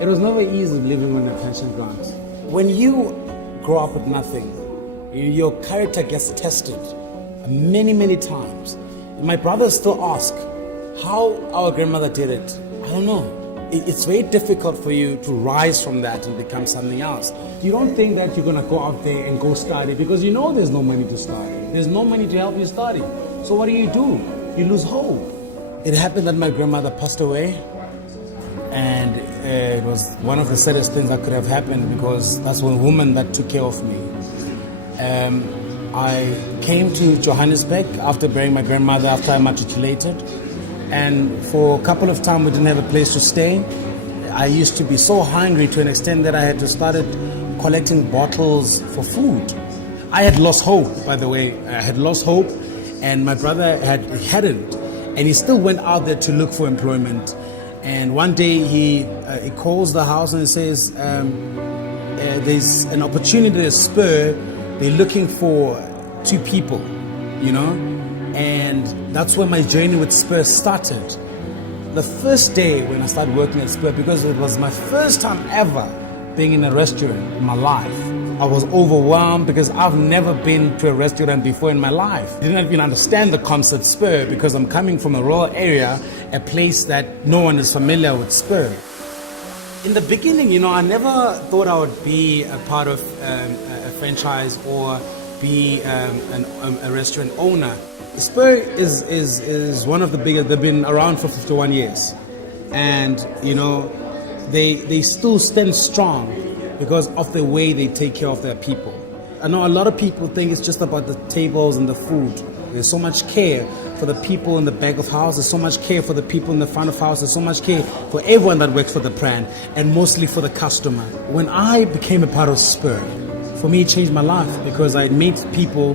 It was never easy living on a pension grant. When you grow up with nothing, your character gets tested many, many times. My brothers still ask how our grandmother did it. I don't know. It's very difficult for you to rise from that and become something else. You don't think that you're going to go out there and go study because you know there's no money to study. There's no money to help you study. So what do? You lose hope. It happened that my grandmother passed away, and it was one of the saddest things that could have happened because that's one woman that took care of me. I came to Johannesburg after burying my grandmother after I matriculated. And for a couple of times we didn't have a place to stay. I used to be so hungry to an extent that I had to start collecting bottles for food. I had lost hope, by the way. I had lost hope, and my brother hadn't. And he still went out there to look for employment. And one day he calls the house and says, there's an opportunity at Spur. They're looking for 2 people, you know. And that's where my journey with Spur started. The first day when I started working at Spur, because it was my first time ever being in a restaurant in my life, I was overwhelmed because I've never been to a restaurant before in my life. I didn't even understand the concept Spur because I'm coming from a rural area, a place that no one is familiar with Spur. In the beginning, you know, I never thought I would be a part of a franchise or be a restaurant owner. Spur is one of the biggest. They've been around for 51 years, and you know they still stand strong because of the way they take care of their people. I know a lot of people think it's just about the tables and the food. There's so much care for the people in the back of house. There's so much care for the people in the front of house. There's so much care for everyone that works for the brand, and mostly for the customer. When I became a part of Spur, for me it changed my life because I met people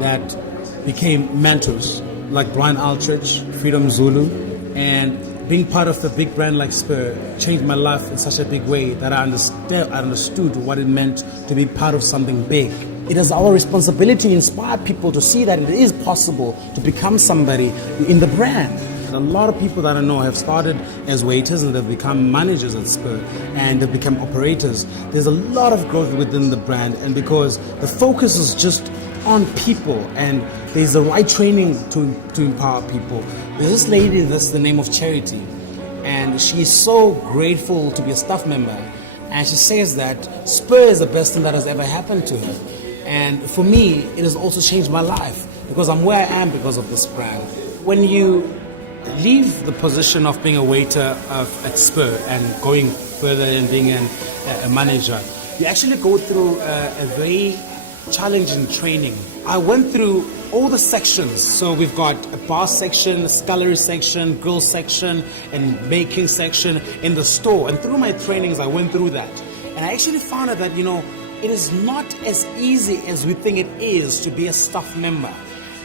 that became mentors like Brian Altrich, Freedom Zulu, and being part of the big brand like Spur changed my life in such a big way that I understood what it meant to be part of something big. It is our responsibility to inspire people to see that it is possible to become somebody in the brand. And a lot of people that I know have started as waiters and they've become managers at Spur and they've become operators. There's a lot of growth within the brand, and because the focus is just on people and there's the right training to empower people. There's this lady, that's the name of Charity, and she is so grateful to be a staff member, and she says that Spur is the best thing that has ever happened to her. And for me, it has also changed my life because I'm where I am because of this brand. When you leave the position of being a waiter at Spur and going further and being a manager, you actually go through a very challenging training. I went through all the sections. So we've got a bar section, a scullery section, grill section, and baking section in the store. And through my trainings, I went through that. And I actually found out that, you know, it is not as easy as we think it is to be a staff member.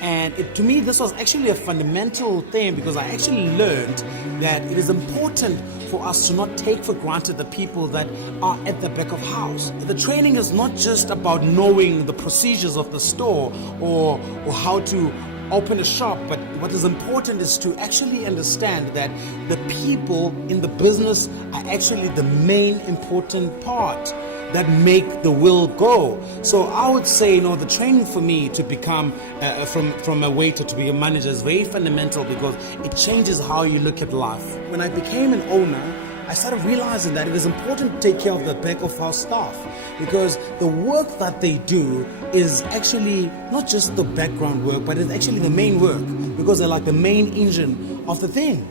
And to me, this was actually a fundamental thing because I actually learned that it is important for us to not take for granted the people that are at the back of house. The training is not just about knowing the procedures of the store or how to open a shop, but what is important is to actually understand that the people in the business are actually the main important part that make the will go. So I would say, you know, the training for me to become from a waiter to be a manager is very fundamental because it changes how you look at life. When I became an owner, I started realizing that it is important to take care of the back of house staff because the work that they do is actually not just the background work, but it's actually the main work because they're like the main engine of the thing.